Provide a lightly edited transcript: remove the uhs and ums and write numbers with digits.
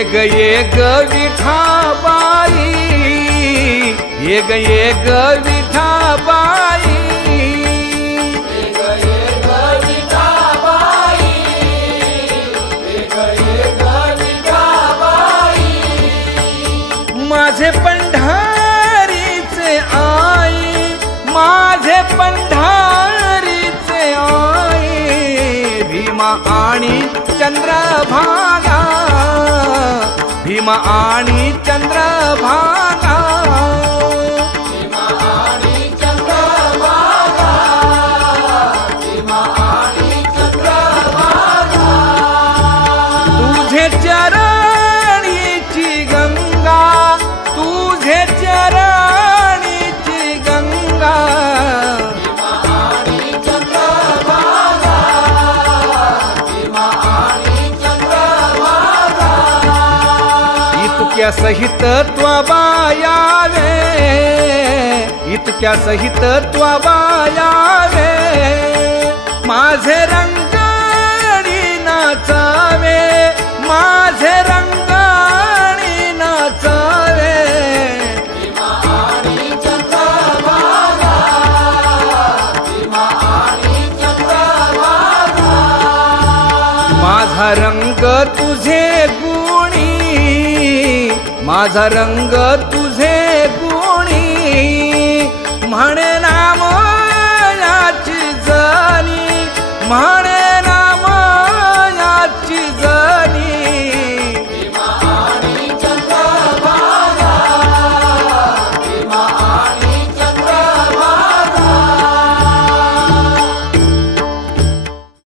ये ग विठाबाई, ये ग विठाबाई, माझे पंढारीचे आई, माझे पंढारीचे आई, भीमा आणि चंद्रभागा, भीमा आणि चंद्रभागा, भीमा आणि चंद्रभागा, भीमा आणि चंद्रभागा, तुझे चरणीची गंगा, तुझे चरणीची गंगा, भीमा आणि चंद्रभागा, भीमा आणि चंद्रभागा, इतक्या सहित त्वबा यावे, इतक्या सहित त्वबा यावे, माझे रंगाणी नाचावे, माझे रंगाणी नाचावे, भीमा आणि चंद्रभागा, भीमा आणि चंद्रभागा, माझा रंग तुझे गुणी, माझा रंग तुझे गुणी, म्हणे नाम याची जणी, म्हणे